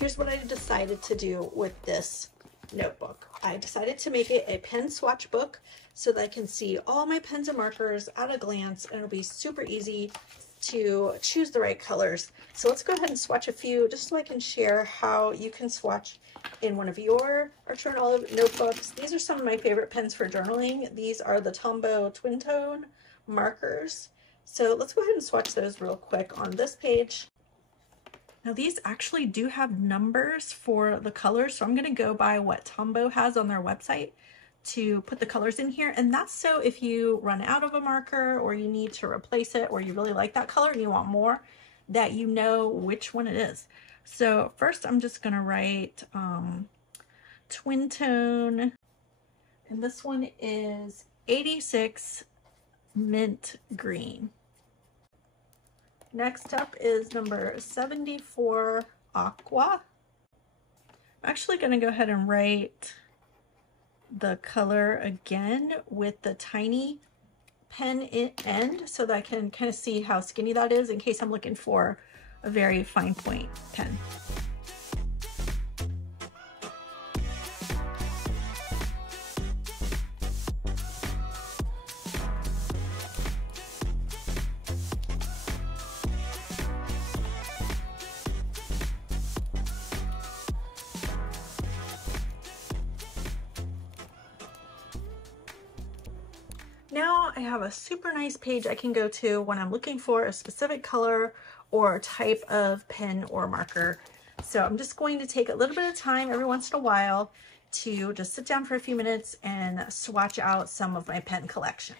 here's what I decided to do with this notebook. I decided to make it a pen swatch book so that I can see all my pens and markers at a glance, and it'll be super easy to choose the right colors. So let's go ahead and swatch a few just so I can share how you can swatch in one of your Archer and Olive notebooks. These are some of my favorite pens for journaling. These are the Tombow twin tone markers. So let's go ahead and swatch those real quick on this page. Now these actually do have numbers for the colors, so I'm going to go by what Tombow has on their website to put the colors in here, and that's so if you run out of a marker or you need to replace it, or you really like that color and you want more, that you know which one it is. So first I'm just going to write twin tone, and this one is 86 mint green. Next up is number 74 aqua. I'm actually going to go ahead and write the color again with the tiny pen end so that I can kind of see how skinny that is in case I'm looking for a very fine point pen. Now I have a super nice page I can go to when I'm looking for a specific color or type of pen or marker. So I'm just going to take a little bit of time every once in a while to just sit down for a few minutes and swatch out some of my pen collection.